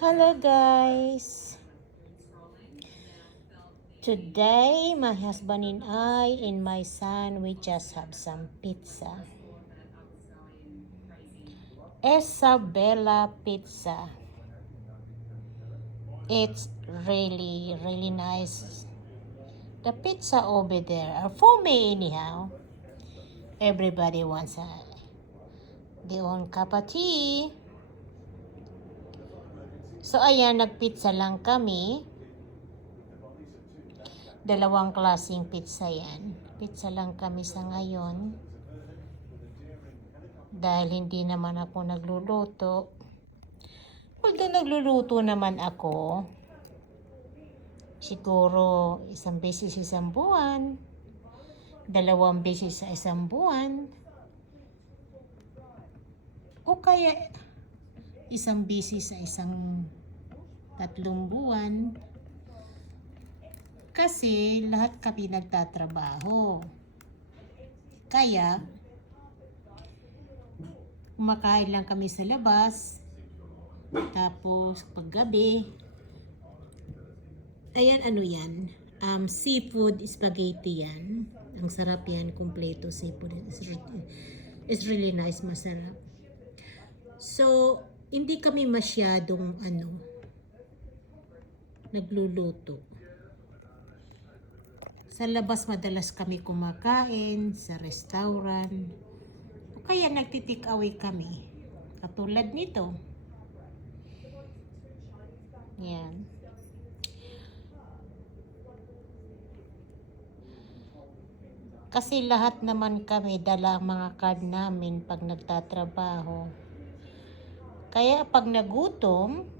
Hello guys! Today, my husband and I and my son, we just have some pizza. Isabella pizza. It's really nice. The pizza over there, for me anyhow, everybody wants their own cup of tea. So ayan, nagpizza lang kami. Dalawang klaseng pizza yan. Pizza lang kami sa ngayon. Dahil hindi naman ako nagluluto. Although nagluluto naman ako, siguro isang beses isang buwan, 2 beses sa isang buwan, o kaya isang beses sa isang 3 buwan. Kasi lahat kami nagtatrabaho. Kaya, kumakain lang kami sa labas. Tapos, paggabi, ayan, ano yan? Seafood spaghetti yan. Ang sarap yan, kompleto seafood. It's really nice, masarap. So, hindi kami masyadong, nagluluto. Sa labas madalas kami kumakain, sa restaurant. O kaya nagti-take away kami. Katulad nito. Yan. Kasi lahat naman kami dala mga card namin pag nagtatrabaho. Kaya pag nagutom,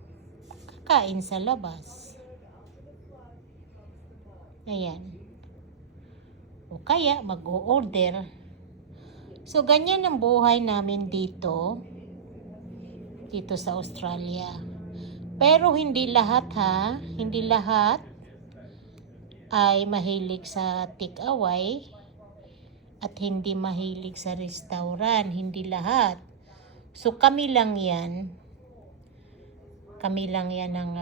kakain sa labas. Ayan. O kaya mag-o-order. So, ganyan ang buhay namin dito sa Australia. Pero hindi lahat hindi lahat ay mahilig sa take-away at hindi mahilig sa restaurant. Hindi lahat. So, kami lang yan. Kami lang yan ang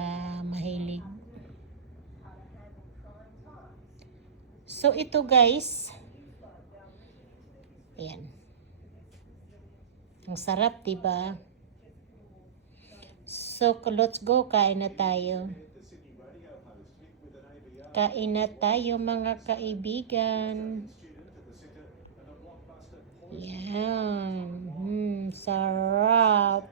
mahilig. So, ito guys. Ayan. Ang sarap, diba? So, let's go. Kain na tayo. Kain na tayo, mga kaibigan. Yan. Sarap.